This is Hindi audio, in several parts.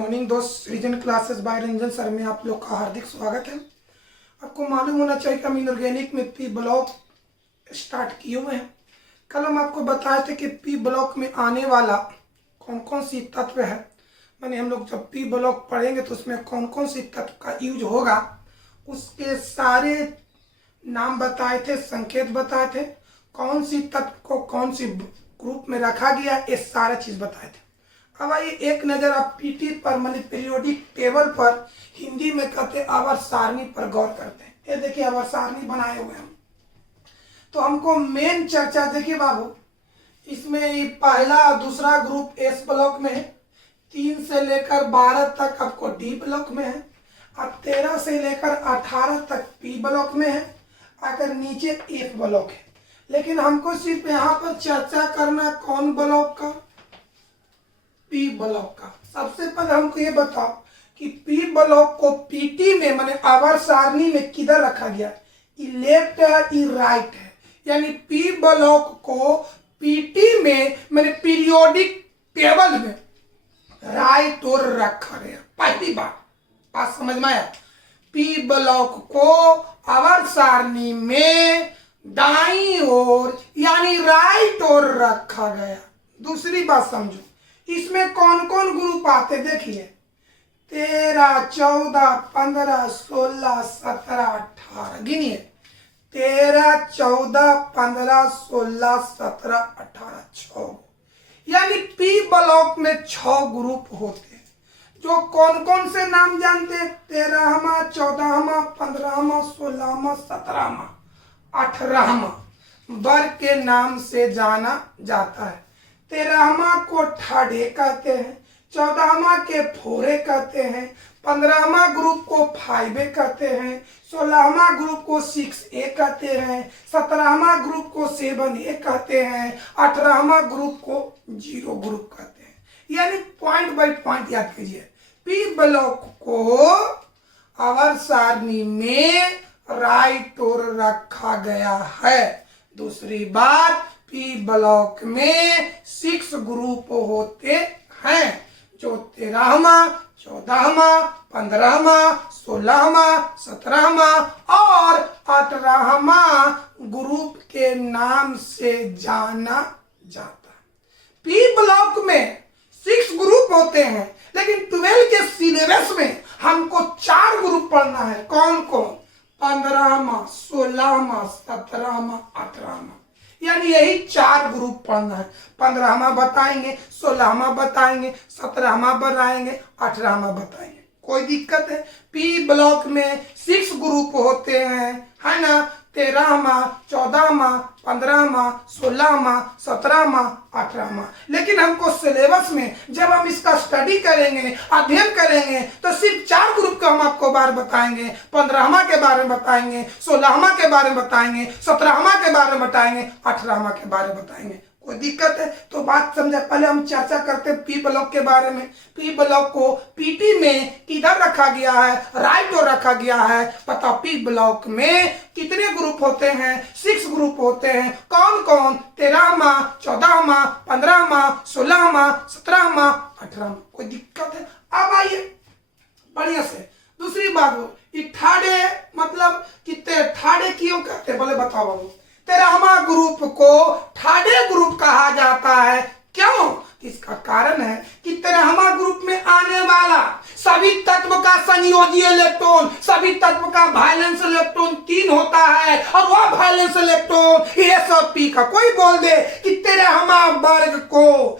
मॉर्निंग दोस्त, रिजन क्लासेस बाय रंजन सर में आप लोग का हार्दिक स्वागत है। आपको मालूम होना चाहिए कि हम इनऑर्गेनिक में पी ब्लॉक स्टार्ट किए हुए हैं। कल हम आपको बताए थे कि पी ब्लॉक में आने वाला कौन कौन सी तत्व है, माने हम लोग जब पी ब्लॉक पढ़ेंगे तो उसमें कौन कौन सी तत्व का यूज होगा, उसके सारे नाम बताए थे, संकेत बताए थे, कौन सी तत्व को कौन सी ग्रुप में रखा गया, ये सारा चीज बताए थे। अब आइए एक नजर आप पीटी पर मतलब पीरियोडिक टेबल पर, हिंदी में कहते आवर्त सारणी पर गौर करते हैं। ये देखिए आवर्त सारणी बनाए हुए हम। तो हमको मेन चर्चा देखिए बाबू, इसमें ये पहला दूसरा ग्रुप एस ब्लॉक में है, 3 से लेकर 12 तक आपको डी ब्लॉक में है, और 13 से लेकर 18 तक पी ब्लॉक में है, अगर नीचे एफ ब्लॉक है। लेकिन हमको सिर्फ यहाँ पर चर्चा करना कौन ब्लॉक का, पी ब्लॉक का। सबसे पहले हमको ये बताओ कि पी ब्लॉक को पीटी में माने आवर्त सारणी में किधर रखा गया, ये लेफ्ट है ये राइट है, यानी पी ब्लॉक को पीटी में माने पीरियोडिक टेबल में राइट और रखा गया। पहली बात समझ में आया, पी ब्लॉक को आवर्त सारणी में दाईं ओर यानी राइट ओर रखा गया। दूसरी बात समझो, इसमें कौन कौन ग्रुप आते देखिए, 13, 14, 15, 16, 17, 18 गिनिए, 13, 14, 15, 16, 17, 18 6, यानी पी ब्लॉक में 6 ग्रुप होते हैं। जो कौन कौन से नाम जानते हैं, 13वां, 14वां, 15वां, 16वां, 17वां, 18वां वर्ग के नाम से जाना जाता है। 13वां को ठाडे कहते हैं, 14वां के फोरे कहते हैं, 15वां ग्रुप को 5A कहते हैं, 16वां ग्रुप को 6A कहते हैं, 17वां ग्रुप को 7A कहते हैं, 18वां ग्रुप को 0 ग्रुप कहते हैं। यानी पॉइंट बाय पॉइंट याद कीजिए, पी ब्लॉक को आवर्त सारणी में राइट ओर रखा गया है। दूसरी बात, पी ब्लॉक में 6 ग्रुप होते हैं, जो 13वां, 14वां, 15वां, 16वां, 17वां और 18वां ग्रुप के नाम से जाना जाता है। पी ब्लॉक में 6 ग्रुप होते हैं, लेकिन 12 के सिलेबस में हमको 4 ग्रुप पढ़ना है। कौन कौन, 15वां, 16वां, 17वां, 18वां, यानी यही 4 ग्रुप पढ़ना है। 15वां बताएंगे, 16वां बताएंगे, 17वां बताएंगे, 18वां बताएंगे। कोई दिक्कत है? पी ब्लॉक में 6 ग्रुप होते हैं, है ना, 13वां, 14वां, 15वां, 16वां, 17वां, 18वां। लेकिन हमको सिलेबस में जब हम इसका स्टडी करेंगे, अध्ययन करेंगे, तो सिर्फ 4 ग्रुप का हम आपको बारे में बताएंगे। 15वां के बारे में बताएंगे, 16वां के बारे में बताएंगे, 17वां के बारे में बताएंगे, 18वां के बारे में बताएंगे। कोई दिक्कत है? तो बात समझा। पहले हम चर्चा करते हैं पी ब्लॉक के बारे में। पी ब्लॉक को पीटी में किधर रखा गया है, राइट और रखा गया है। बताओ पी ब्लॉक में कितने ग्रुप होते हैं? 6 ग्रुप होते हैं। कौन कौन? 13वां, 14वां, 15वां, 16वां, 17वां, 18वां। कोई दिक्कत है? अब आइए बढ़िया से दूसरी बात हो, ये ठाडे मतलब कितने ठाडे क्यों कहते हैं, बोले बताओ बाबू। 13वां ग्रुप को ठाडे ग्रुप कहा जाता है। क्यों? इसका कारण है कि 13वां ग्रुप में आने वाला सभी तत्व का संयोजी इलेक्ट्रॉन, सभी तत्व का वैलेंस इलेक्ट्रॉन 3 होता है, और वह वैलेंस इलेक्ट्रॉन एस और पी का। कोई बोल दे कि 13वां वर्ग को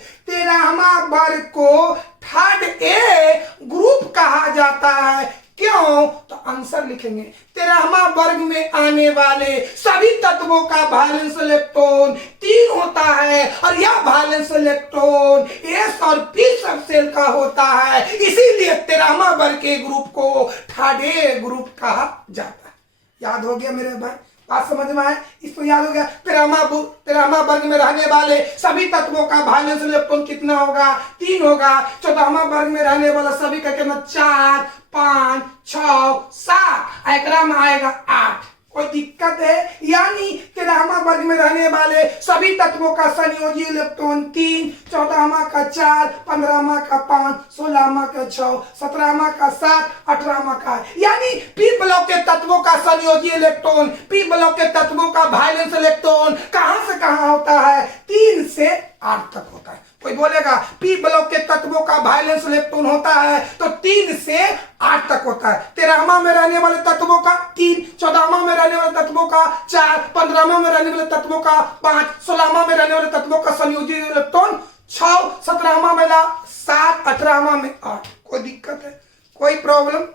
थर्ड ए ग्रुप कहा जाता है। क्यों? तो आंसर लिखेंगे, 13वां वर्ग में आने वाले सभी तत्वों का वैलेंस इलेक्ट्रॉन 3 होता है, और यह वैलेंस इलेक्ट्रॉन एस और पी सब सेल का होता है। इसीलिए 13वां वर्ग के ग्रुप को थर्ड ए ग्रुप कहा जाता है। याद हो गया मेरे भाई? बात समझ में आए? इसको याद हो गया। 13वां वर्ग में रहने वाले सभी तत्वों का वैलेंस इलेक्ट्रॉन कितना होगा? 3 होगा। 14वां वर्ग में रहने वाला सभी का कितना? 4, 5, 6, 7, एकरा में आएगा 8। कोई दिक्कत है? यानी 13वां वर्ग में रहने वाले सभी तत्वों का संयोजी इलेक्ट्रॉन 3, 14वां का 4, 15वां का 5, 16वां का 6, 17वां का 7, 18वां का, यानी पी ब्लॉक के तत्वों का संयोजी इलेक्ट्रॉन, पी ब्लॉक के तत्वों का वैलेंस इलेक्ट्रॉन कहां से कहां होता है? 3 से 8 तक होता है। कोई बोलेगा पी ब्लॉक के तत्वों का वैलेंस इलेक्ट्रॉन होता है तो 3 से 8 तक होता है। 13वां में रहने वाले तत्वों का 3, 14वां में रहने वाले तत्वों का 4, 15वां में रहने वाले तत्वों का 5, 16वां में रहने वाले तत्वों का संयोजी इलेक्ट्रॉन 6, 17वां में 7, 18वां में 8। कोई दिक्कत है? कोई प्रॉब्लम?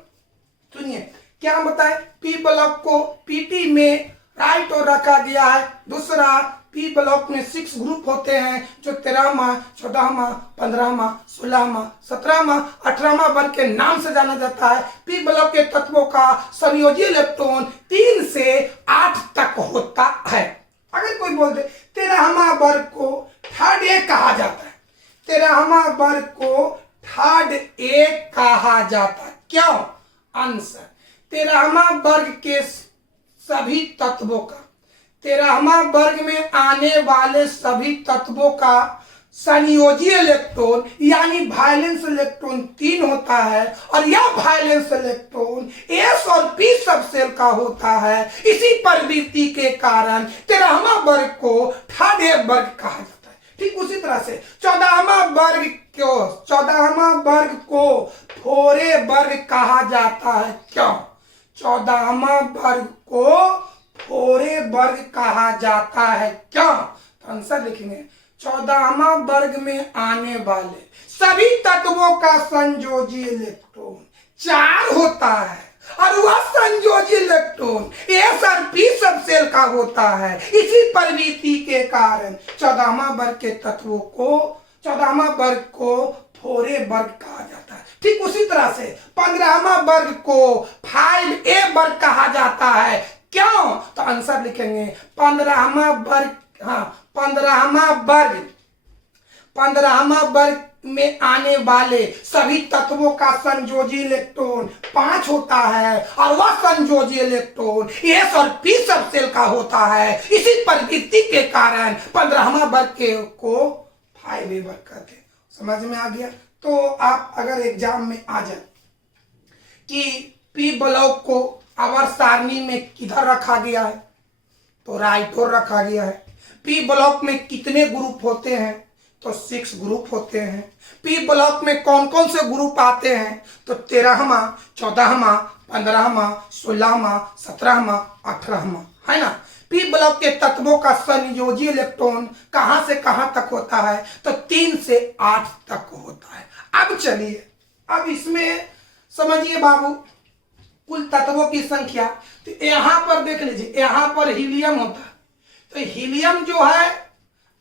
सुनिए क्या बताए, पी ब्लॉक को पीटी में राइट और रखा गया है। दूसरा, पी ब्लॉक में 6 ग्रुप होते हैं जो 13वां, 14वां, 15वां, 16वां, 17वां, 18वां वर्ग के नाम से जाना जाता है। पी ब्लॉक के तत्वों का संयोजी इलेक्ट्रॉन 3 से 8 तक होता है। अगर कोई बोल दे 13वां वर्ग को थर्ड ए कहा जाता है, 13वां वर्ग को थर्ड ए कहा जाता है, क्यों? आंसर, 13वां वर्ग के सभी तत्वों का, 13वां वर्ग में आने वाले सभी तत्वों का संयोजी इलेक्ट्रॉन यानी वैलेंस इलेक्ट्रॉन 3 होता है और यह वैलेंस इलेक्ट्रॉन एस और पी सबसेल का होता है। इसी प्रवृत्ति के कारण 13वां वर्ग को थर्ड ए वर्ग कहा जाता है। ठीक उसी तरह से 14वां वर्ग को फोर ए वर्ग कहा जाता है, क्यों? 14वां वर्ग को फोरे वर्ग कहा जाता है, क्यों? तो आंसर लिखेंगे 14वां वर्ग में आने वाले सभी तत्वों का संयोजी इलेक्ट्रॉन 4 होता है और वह संयोजी इलेक्ट्रॉन एस और पी सबसेल का होता है। इसी प्रवृत्ति के कारण 14वां वर्ग के तत्वों को 14वां वर्ग को फोरे वर्ग कहा जाता है। ठीक उसी तरह से 15वां वर्ग को 5A वर्ग कहा जाता है, क्यों? तो आंसर लिखेंगे 15वां वर्ग, हाँ 15वां वर्ग में आने वाले सभी तत्वों का संयोजी इलेक्ट्रॉन 5 होता है और वह संयोजी इलेक्ट्रॉन एस और पी सबसेल का होता है। इसी प्रवृत्ति के कारण 15वां वर्ग को 5A वर्ग कहते हैं। समझ में आ गया? तो आप अगर एग्जाम में आ जाए कि पी ब्लॉक को आवर्त सारणी में किधर रखा गया है, तो राइट और रखा गया है। पी ब्लॉक में कितने ग्रुप होते हैं, तो 6 ग्रुप होते हैं। पी ब्लॉक में कौन कौन से ग्रुप आते हैं, तो 13वां, 14वां, 15वां, 16वां, 17वां, 18वां, है ना। पी ब्लॉक के तत्वों का संयोजी इलेक्ट्रॉन कहां से कहां तक होता है, तो 3 से 8 तक होता है। अब चलिए, अब इसमें समझिए बाबू कुल तत्वों की संख्या। तो यहां पर देख लीजिए, यहां पर हीलियम होता है, तो हीलियम जो है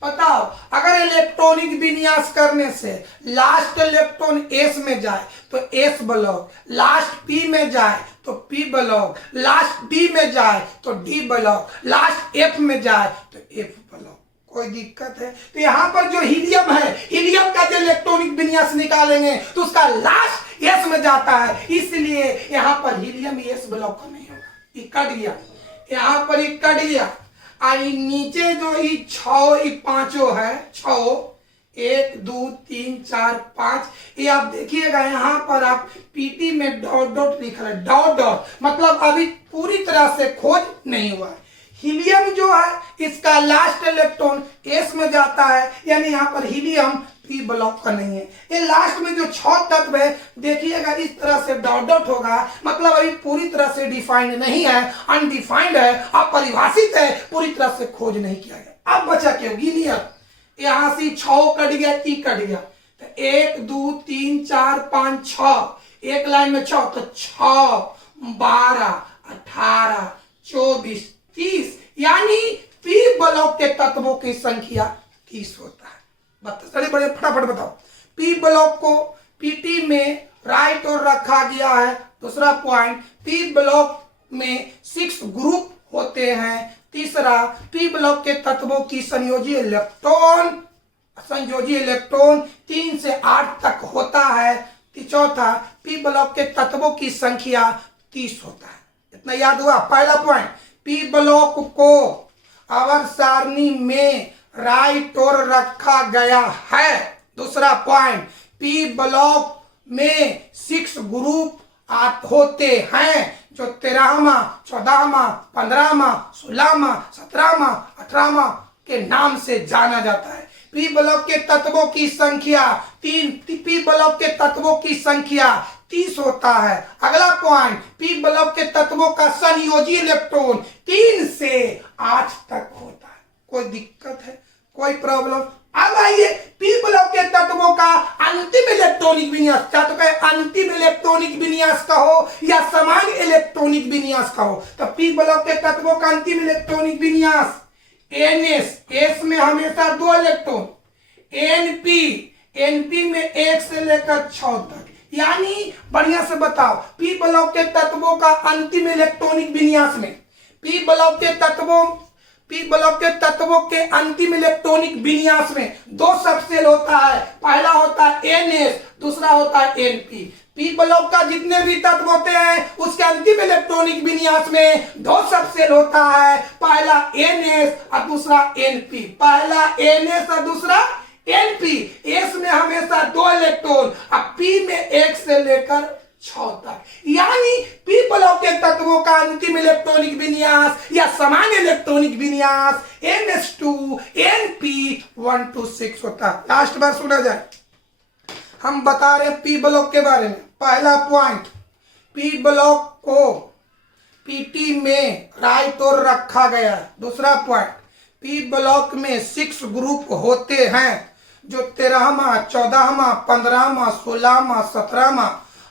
बताओ, अगर इलेक्ट्रॉनिक विन्यास करने से लास्ट इलेक्ट्रॉन एस में जाए तो एस ब्लॉक, लास्ट पी में जाए तो पी ब्लॉक, लास्ट डी में जाए तो डी ब्लॉक, लास्ट एफ में जाए तो एफ ब्लॉक। कोई दिक्कत है? तो यहाँ पर जो हीलियम है, हीलियम का जो इलेक्ट्रॉनिक विन्यास निकालेंगे तो उसका लास्ट एस में जाता है, इसलिए यहाँ पर हीलियम एस ब्लॉक का नहीं होगा, ये कट गया, यहाँ पर ये कट गया। आई नीचे जो ये 6 पांचों है, 6 1 2 3 4 5, ये आप देखिएगा यहाँ पर आप पीटी में डॉट डॉट लिखा है, डॉट डॉट मतलब अभी पूरी तरह से खोज नहीं हुआ है। हीलियम जो है इसका लास्ट इलेक्ट्रॉन एस में जाता है, यानी यहाँ पर हीलियम पी ब्लॉक का नहीं है। ये लास्ट में जो 6 तत्व है देखिएगा इस तरह से डॉट डॉट होगा, मतलब अभी पूरी तरह से डिफाइंड नहीं है, अनडिफाइंड है, अपरिभाषित है, पूरी तरह से खोज नहीं किया गया। अब बचा क्यों? गिनियर, यहां से 6 कट गया, ई कट गया, तो 1 2 3 4 5 6, एक लाइन में 6, तो 6 12 18 24 30, यानी पी ब्लॉक के तत्वों की संख्या 30 होता है। चलिए बड़े फटाफट बताओ। पी ब्लॉक को पीटी में राइट और रखा गया है। दूसरा पॉइंट, पी ब्लॉक में 6 ग्रुप होते हैं। तीसरा, पी ब्लॉक के तत्वों की संयोजी इलेक्ट्रॉन 3 से 8 तक होता है। चौथा, पी ब्लॉक के तत्वों की संख्या 30 होता है। इतना याद हुआ? पहला पॉइंट, पी ब्लॉक को आवर्त सारणी में राइट और रखा गया है। दूसरा पॉइंट, पी ब्लॉक में 6 ग्रुप होते हैं जो 13वां, 14वां, 15वां, 16वां, 17वां, 18वां के नाम से जाना जाता है। पी ब्लॉक के तत्वों की संख्या पी ब्लॉक के तत्वों की संख्या 30 होता है। अगला पॉइंट, पी ब्लॉक के तत्वों का संयोजी इलेक्ट्रॉन 3 से 8 तक होता है। कोई दिक्कत है, कोई प्रॉब्लम? अब आइए पी ब्लॉक के तत्वों का अंतिम इलेक्ट्रॉनिक विन्यास, क्या तो कहे अंतिम इलेक्ट्रॉनिक विन्यास कहो या समान इलेक्ट्रॉनिक विन्यास कहो, तो पी ब्लॉक के तत्वों का अंतिम इलेक्ट्रॉनिक विन्यास एनएस, एस में हमेशा 2 इलेक्ट्रॉन, एनपी, एनपी में 1 से लेकर 6 तक। यानी बढ़िया से बताओ, पी ब्लॉक के तत्वों का अंतिम इलेक्ट्रॉनिक विन्यास में पी ब्लॉक के तत्वों के अंतिम इलेक्ट्रॉनिक विन्यास में 2 सबसेल होता है। पहला होता है एनएस, दूसरा होता है एनपी। पी ब्लॉक का जितने भी तत्व होते हैं उसके अंतिम इलेक्ट्रॉनिक विन्यास में 2 सबसेल होता है। पहला एनएस और दूसरा एनपी। पहला एनएस और दूसरा एनपी। एस में हमेशा 2 इलेक्ट्रॉन और पी में 1 से लेकर 6 तक। यानी पी ब्लॉक के तत्वों का अंतिम इलेक्ट्रॉनिक विन्यास या समान इलेक्ट्रॉनिक विन्यास NS2 NP126 होता है। लास्ट बार सुना जाए, हम बता रहे हैं पी ब्लॉक के बारे में। पहला पॉइंट, पी ब्लॉक को पीटी में राइट और रखा गया। दूसरा पॉइंट, पी ब्लॉक में 6 ग्रुप होते हैं जो 13वां, 14वां, 15वां, 16वां, 17वां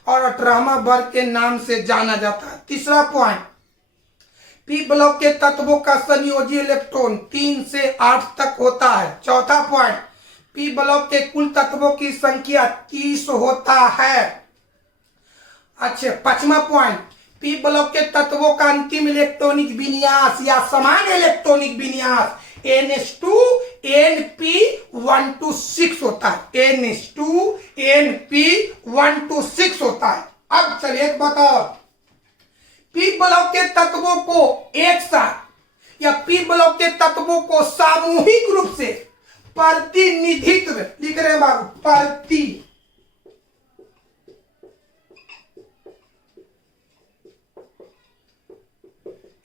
और 18वां वर्ग के नाम से जाना जाता है। तीसरा पॉइंट, पी ब्लॉक के तत्वों का संयोजी इलेक्ट्रॉन 3 से 8 तक होता है। चौथा पॉइंट, पी ब्लॉक के कुल तत्वों की संख्या 30 होता है। अच्छा, 5वां पॉइंट, पी ब्लॉक के तत्वों का अंतिम इलेक्ट्रॉनिक विन्यास या समान इलेक्ट्रॉनिक विन्यास NS2 NP126 होता है। NS2 NP126 होता है। अब चलिए बताओ, पी ब्लॉक के तत्वों को एक साथ या पी ब्लॉक के तत्वों को सामूहिक रूप से प्रतिनिधित्व, लिख रहे हैं बाबू,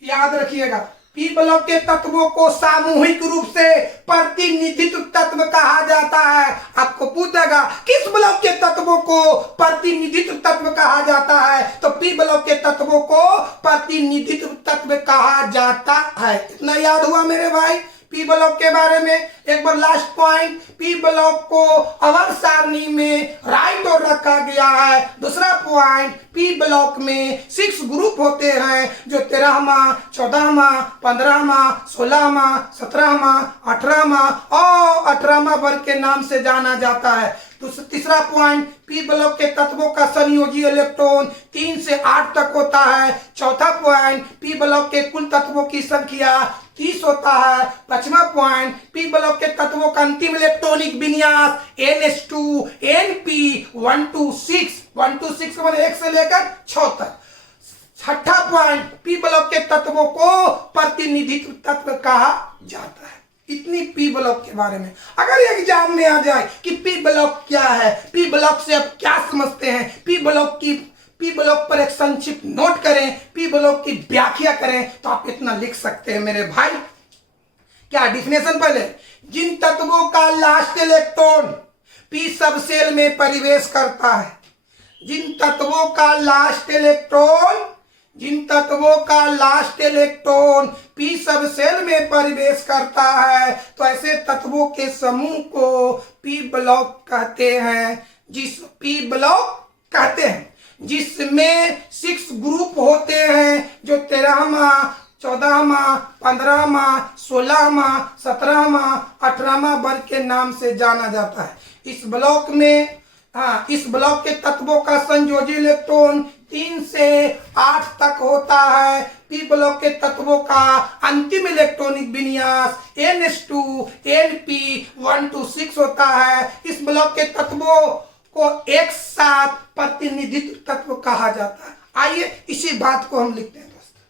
याद रखिएगा, पी ब्लॉक के तत्वों को सामूहिक रूप से प्रतिनिधित्व तत्व कहा जाता है। आपको पूछेगा किस ब्लॉक के तत्वों को प्रतिनिधित्व तत्व कहा जाता है, तो पी ब्लॉक के तत्वों को प्रतिनिधित्व तत्व कहा जाता है। इतना याद हुआ मेरे भाई पी ब्लॉक के बारे में। एक बार लास्ट पॉइंट, पी ब्लॉक को आवर्त सारणी में राइट और रखा गया है। दूसरा पॉइंट, पी ब्लॉक में 6 ग्रुप होते हैं जो 13वां, 14वां, 15वां, 16वां, 17वां, 18वां और 18वां वर्ग के नाम से जाना जाता है। तीसरा पॉइंट, पी ब्लॉक के तत्वों का संयोजी इलेक्ट्रॉन 3 से 8 तक होता है। चौथा पॉइंट, पी ब्लॉक के कुल तत्वों की संख्या 30 होता है। 5वां पॉइंट, पी ब्लॉक के तत्वों का अंतिम इलेक्ट्रॉनिक विन्यास NS2 NP126 126 मतलब 1 से लेकर 6 तक। छठा पॉइंट, पी ब्लॉक के तत्वों को प्रतिनिधित्व तत्व कहा जाता है। इतनी पी ब्लॉक के बारे में। अगर एग्जाम में आ जाए कि पी ब्लॉक क्या है, पी ब्लॉक से आप क्या समझते हैं, पी ब्लॉक पर एक संक्षिप्त नोट करें, पी ब्लॉक की व्याख्या करें, तो आप इतना लिख सकते हैं मेरे भाई। क्या डिफिनेशन? पहले, जिन तत्वों का लास्ट इलेक्ट्रॉन पी सबसेल में प्रवेश करता है, जिन तत्वों का लास्ट इलेक्ट्रॉन पी सबसेल में प्रवेश करता है, तो ऐसे तत्वों के समूह को पी ब्लॉक कहते हैं, जिसमें 6 ग्रुप होते हैं जो 13वां, 14वां, 15वां, 16वां, 17वां, 18वां वर्ग के नाम से जाना जाता है। इस ब्लॉक के तत्वों का संयोजी इलेक्ट्रॉन 3 से 8 तक होता है। पी ब्लॉक के तत्वों का अंतिम इलेक्ट्रॉनिक विन्यास NS2 NP126 होता है। इस ब्लॉक के तत्वों को एक साथ प्रतिनिधित्व तत्व कहा जाता है। आइए इसी बात को हम लिखते हैं दोस्तों।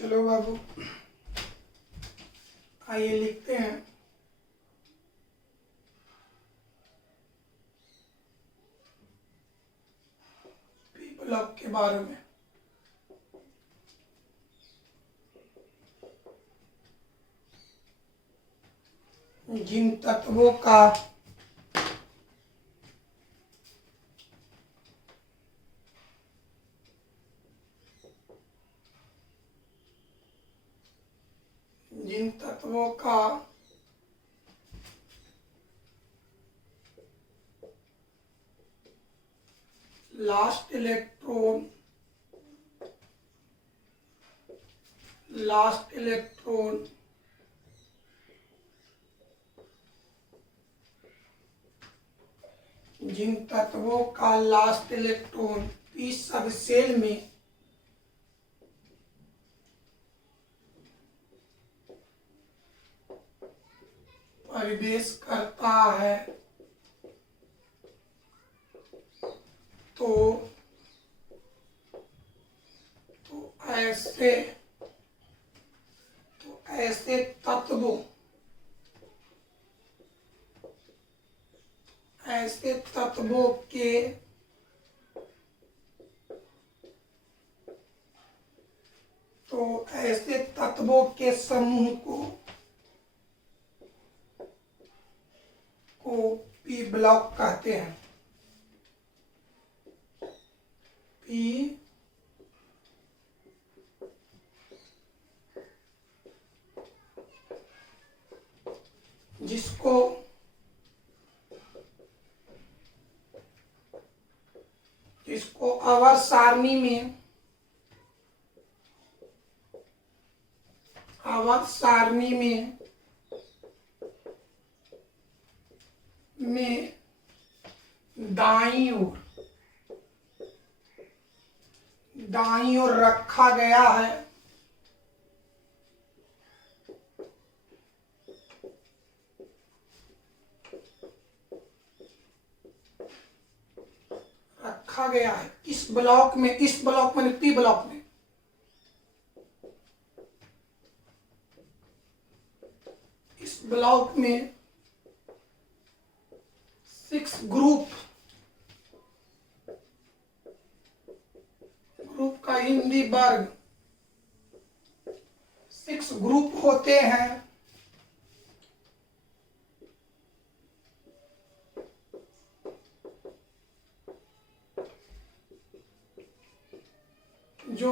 चलो बाबू, आइए लिखते हैं। पी ब्लॉक के बारे में। जिन तत्वों का लास्ट इलेक्ट्रॉन जिन तत्वों का लास्ट इलेक्ट्रॉन पी सबशेल में प्रवेश करता है तो ऐसे तत्वों के समूह को पी ब्लॉक कहते हैं। पी जिसको आवर्त सारणी में दाईं ओर रखा गया है। इस ब्लॉक में पी ब्लॉक में इस ब्लॉक में 6 ग्रुप का हिंदी वर्ग 6 ग्रुप होते हैं। जो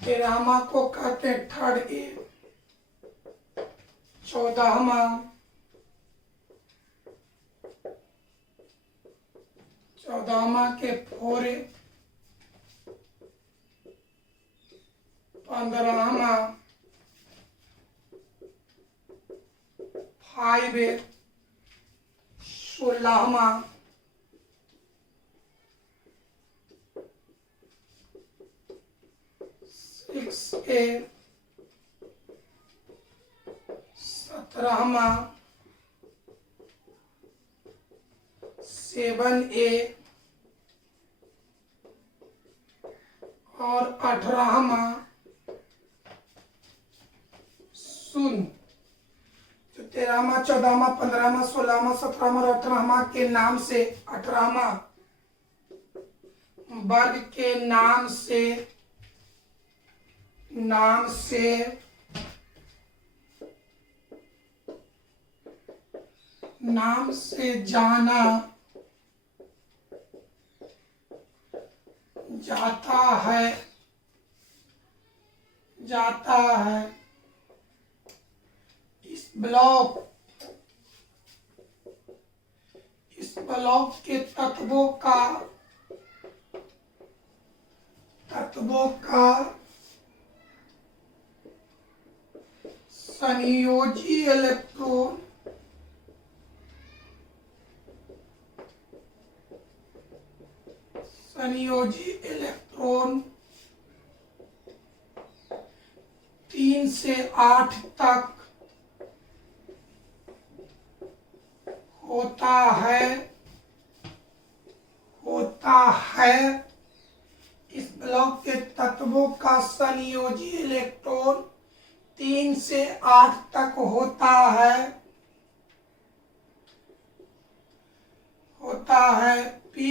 13वां को कहते हैं थर्ड ए, 14वां के 4 ए, 15वां 5 ए, 16वां 6 ए, 17वां 7 ए और 18वां 0। तो 13वां 14वां 15वां 16वां 17वां और 18वां के नाम से 18वां वर्ग के नाम से जाना जाता है। इस ब्लॉक के तत्वों का संयोजी इलेक्ट्रॉन 3 से 8 तक होता है। ब्लॉक के तत्वों का संयोजी इलेक्ट्रॉन 3 से 8 तक होता है। पी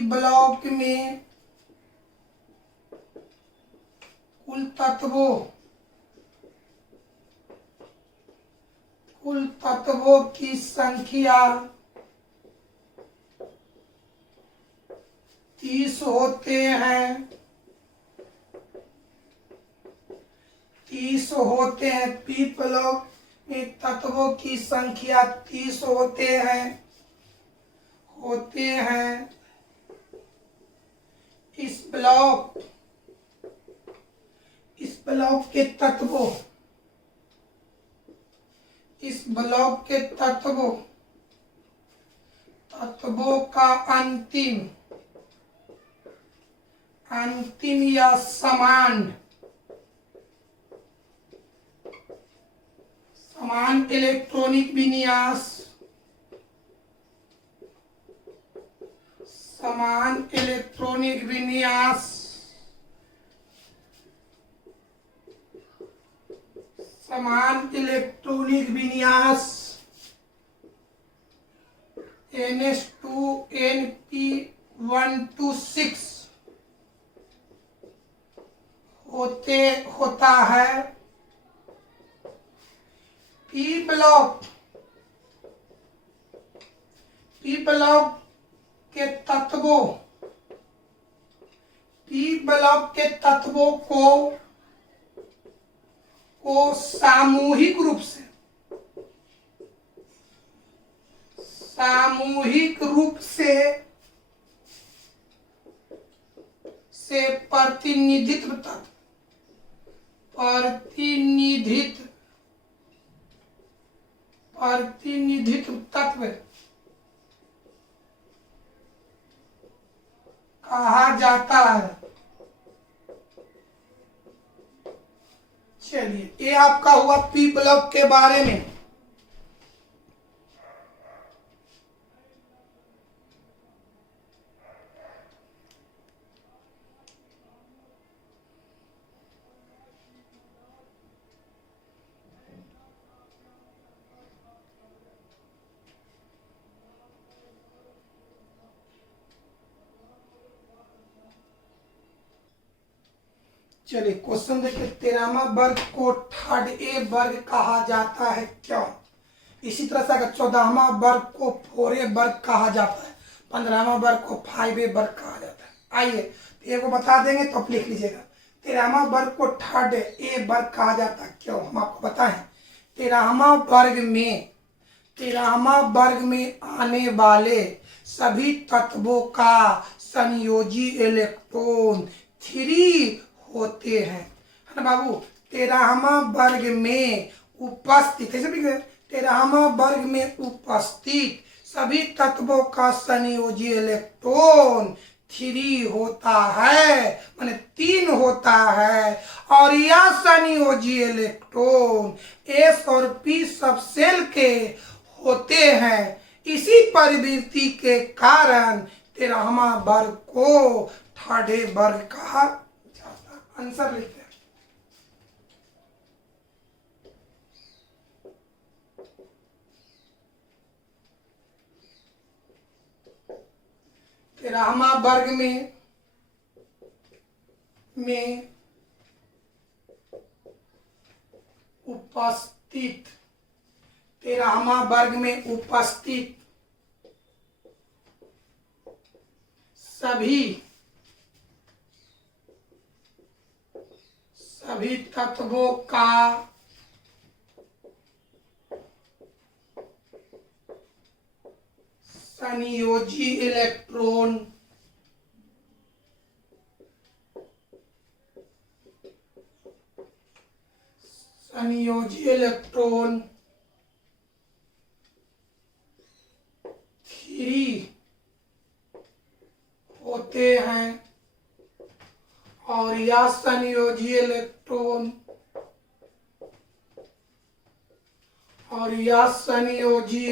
ब्लॉक में कुल तत्वों की संख्या 30 होते हैं। 30 होते हैं। पी ब्लॉक में तत्वों की संख्या 30 होते हैं। इस ब्लॉक के तत्वों का अंतिम या समान इलेक्ट्रॉनिक विन्यास NH2NP126 होता है। पी ब्लॉक के तत्वों को सामूहिक रूप से प्रतिनिधित्व तत्व कहा जाता है। चलिए, ये आपका हुआ पी ब्लॉक के बारे में। चलिए, क्वेश्चन देखिए। 13वां वर्ग को थर्ड ए वर्ग कहा जाता है, क्यों? इसी तरह से अगर 14वां वर्ग को 4A वर्ग कहा जाता है, 15वां वर्ग को 5A वर्ग कहा जाता है। आइए, ये को बता देंगे तो आप लिख लीजिएगा। 13वां वर्ग को थर्ड ए वर्ग कहा जाता है, क्यों? हम आपको बताएं। 13वां वर्ग में आने वाले सभी तत्वों का संयोजी इलेक्ट्रॉन 3 होते हैं, है ना बाबू? 13वां वर्ग में उपस्थित 13वां वर्ग में उपस्थित सभी तत्वों का संयोजी इलेक्ट्रॉन 3 होता है, माने 3 होता है। और यह संयोजी इलेक्ट्रॉन S और P सब सेल के होते हैं। इसी प्रवृत्ति के कारण 13वां वर्ग को थर्ड ए वर्ग कहा जाता है। आंसर लिखते हैं। 13वां वर्ग में उपस्थित 13वां वर्ग में उपस्थित सभी तत्वों का संयोजी इलेक्ट्रॉन इलेक्ट्रॉन 3 होते हैं। और यह संयोजी इलेक्ट्रॉन और यह संयोजी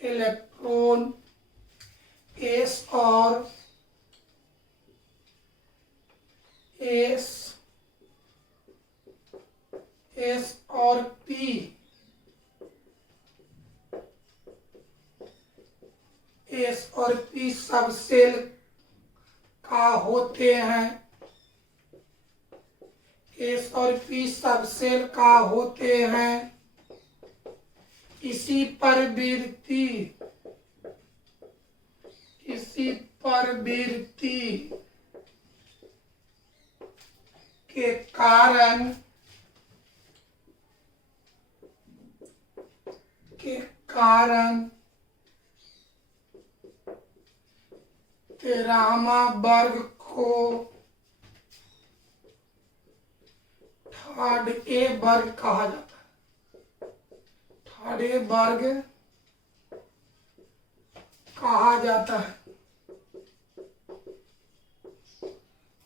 इलेक्ट्रॉन एस और पी सब सेल का होते हैं। एस और पी सब सेल का होते हैं। इसी प्रवृत्ति के कारण तेरहवां वर्ग को थर्ड ए वर्ग कहा जाता है। थर्ड ए वर्ग कहा जाता है।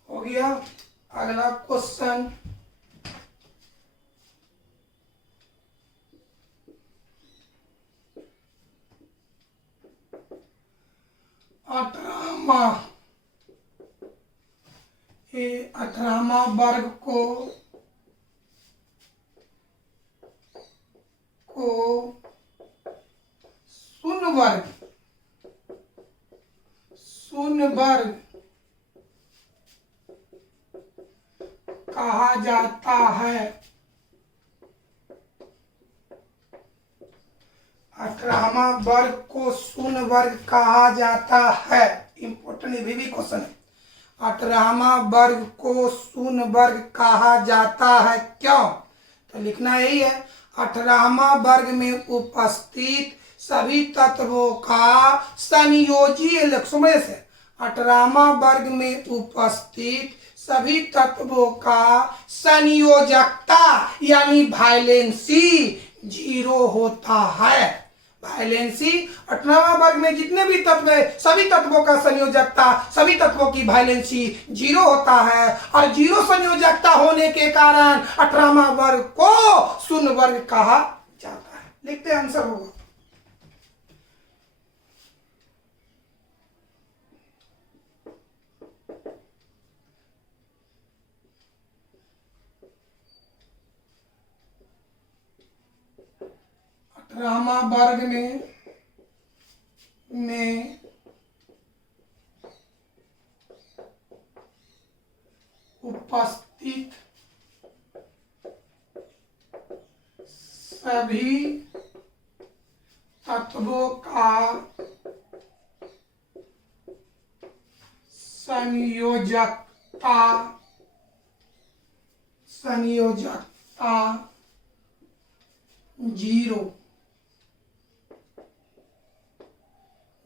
हो गया। अगला क्वेश्चन, अठारहवां वर्ग को शून्य वर्ग कहा जाता है। 18वां वर्ग को शून्य वर्ग कहा जाता है। इंपॉर्टेंट ये भी क्वेश्चन है। 18वां वर्ग को शून्य वर्ग कहा जाता है। क्यों? तो लिखना यही है, 18वां वर्ग में उपस्थित सभी तत्वों का संयोजी समझ से 18वां वर्ग में उपस्थित सभी तत्वों का संयोजकता यानी वाइलेंसी 0 होता है। वाइलेंसी 18वां वर्ग में जितने भी तत्व है सभी तत्वों का संयोजकता, सभी तत्वों की वाइलेंसी 0 होता है। और 0 संयोजकता होने के कारण 18वां वर्ग को शून्य वर्ग कहा जाता है। लिखते हैं आंसर होगा। अठारहवां वर्ग में उपस्थित सभी तत्वों का संयोजकता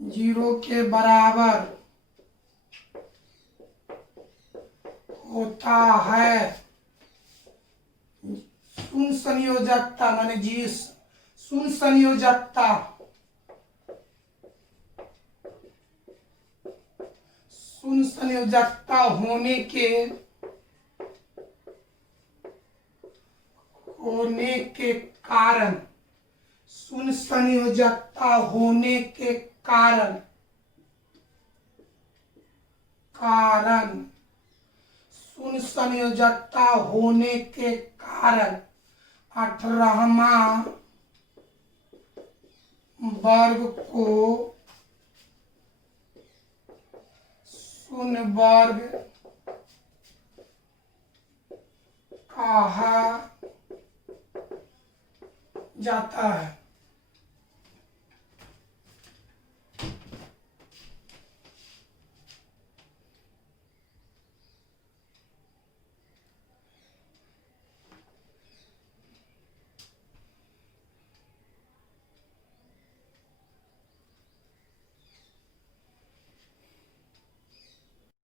0 के बराबर होता है। शून्य संयोजकता माने शून्य संयोजकता होने के कारण शून्य संयोजकता होने के कारण शून्य संयोजकता होने के कारण 18वां वर्ग को शून्य वर्ग कहा जाता है।